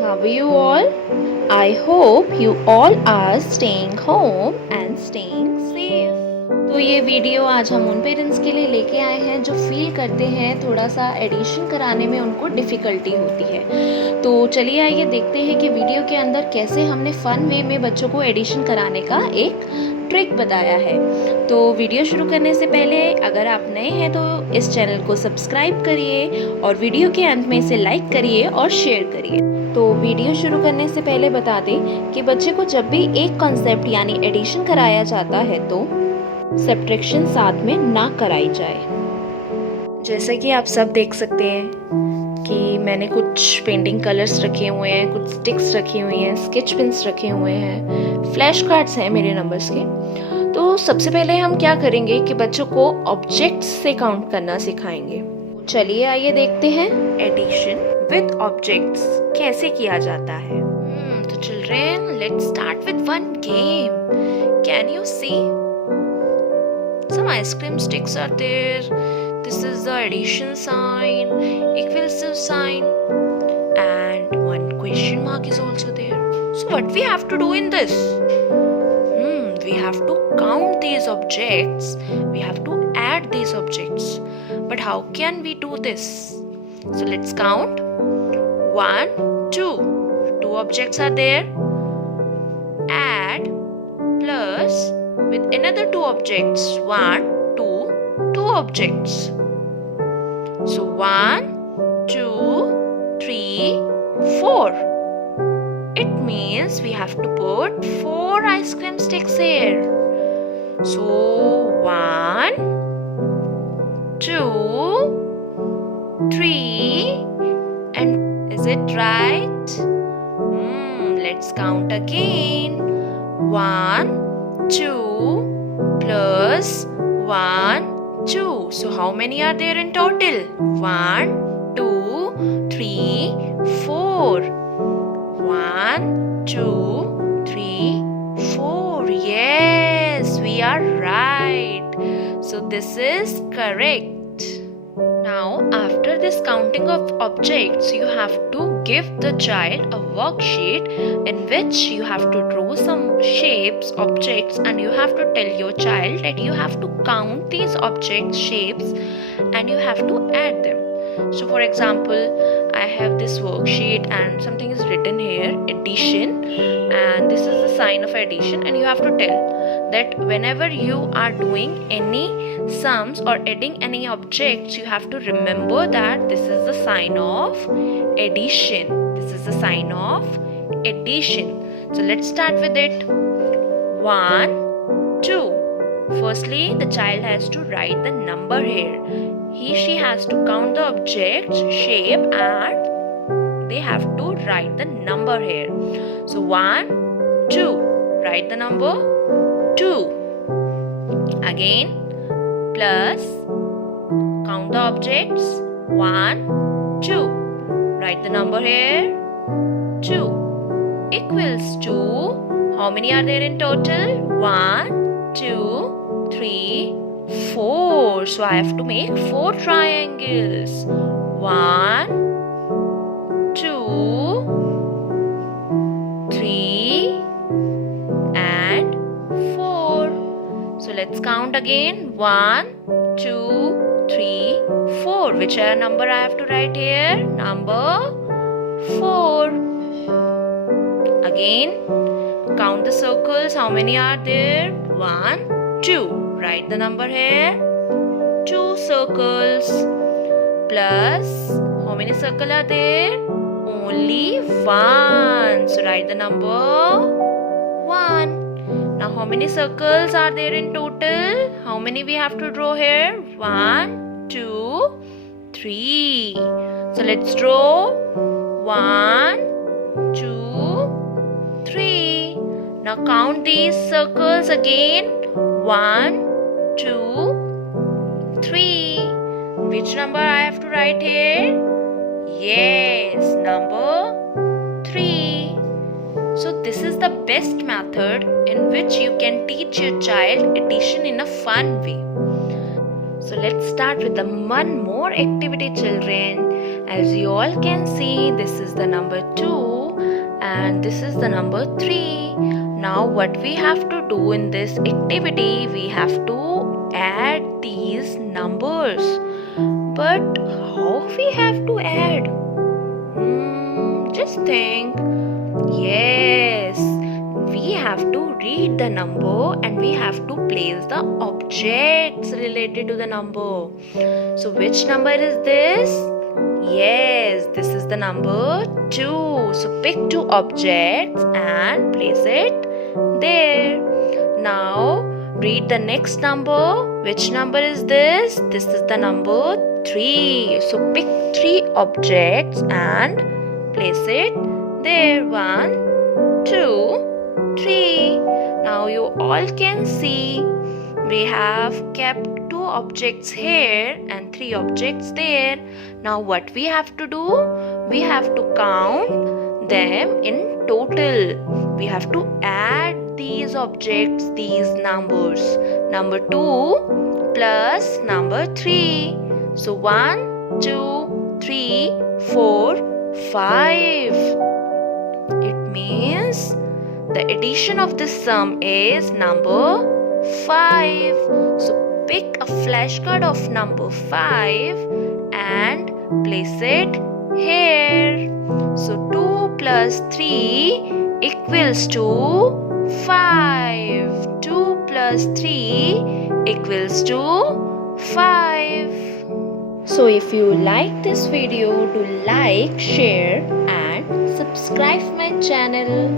how are you all? I hope you all are staying home and staying safe. तो ये video आज हम उन पेरेंट्स के लिए लेके आए हैं जो फील करते हैं थोड़ा सा एडिशन कराने में उनको डिफ़िकल्टी होती है। तो चलिए आइए देखते हैं कि वीडियो के अंदर कैसे हमने फ़न वे में बच्चों को एडिशन कराने का एक ट्रिक बताया है। तो वीडियो शुरू करने से पहले अगर आप नए हैं तो इस चैनल को सब्सक्राइब करिए और वीडियो के अंत में इसे लाइक करिए और शेयर करिए। तो वीडियो शुरू करने से पहले बता दें कि बच्चे को जब भी एक कॉन्सेप्ट यानी एडिशन कराया जाता है तो सब्ट्रैक्शन साथ में ना कराई जाए। जैसे कि आप सब देख सकते हैं कि मैंने कुछ पेंटिंग कलर्स रखे हुए हैं, कुछ स्टिक्स रखी हुई हैं, स्केच पेन्स रखे हुए हैं, फ्लैश कार्ड्स हैं मेरे नंबर्स के। तो सबसे पहले हम क्या करेंगे कि बच्चों को ऑब्जेक्ट्स से काउंट करना सिखाएंगे। चलिए आइए देखते हैं एडिशन विद ऑब्जेक्ट्स कैसे किया जाता है। तो children, let's start with one game. Can you see some ice cream sticks are there? This is the addition sign, equal sign, and one question mark is also there. So what we have to do in this? We have to count these objects. We have to add these objects. But how can we do this? So let's count. 1, 2. 2 objects are there. Add plus with another 2 objects. 1, 2, 2 objects. So 1, 2, 3, 4. It means we have to put 4 ice cream sticks here. So 1, 2, 3, and is it right? Let's count again. 1, 2 plus 1, 2. So how many are there in total? 1, 2, 3, 4. 1, 2, 3, 4. Yes, we are right. So this is correct. Now, after this counting of objects, you have to give the child a worksheet in which you have to draw some shapes, objects, and you have to tell your child that you have to count these objects, shapes, and you have to add them. So for example, I have this worksheet and something is written here, addition, and this is the sign of addition, and you have to tell that whenever you are doing any sums or adding any objects, you have to remember that this is the sign of addition. This is the sign of addition. So let's start with it. 1, 2. Firstly, the child has to write the number here. She has to count the objects, shape, and they have to write the number here. So 1, 2. Write the number 2. Again, plus count the objects. 1, 2. Write the number here 2. Equals to, how many are there in total? 1, 2, 3, 4. So I have to make 4 triangles. 1, 2, 3, and 4. So let's count again. 1, 2, 3, 4. Which number I have to write here? Number 4. Again, count the circles. How many are there? 1, 2. Write the number here. 2 circles. Plus, how many circles are there? Only 1. So write the number 1. Now how many circles are there in total? How many we have to draw here? 1, 2, 3. So let's draw 1, 2, 3. Now count these circles again. 1, 2, 3. Which number I have to write here? Yes, number 3. So this is the best method in which you can teach your child addition in a fun way. So let's start with the one more activity, children. As you all can see, this is the number 2 and this is the number 3. Now what we have to do in this activity, we have to add these numbers. But how we have to add? Just think. Yes, we have to read the number and we have to place the objects related to the number. So which number is this? Yes, this is the number 2. So pick 2 objects and place it there. Now read the next number. Which number is this? This is the number 3. So pick 3 objects and place it there. 1, 2, 3. Now you all can see we have kept 2 objects here and 3 objects there. Now what we have to do? We have to count them in total. We have to add these objects, these numbers. Number 2 plus number 3. So 1, 2, 3, 4, 5. It means the addition of this sum is number 5. So pick a flashcard of number 5 and place it here. So 2 plus 3 equals to 5. 2 plus 3 equals to 5. So if you like this video, do like, share and subscribe my channel.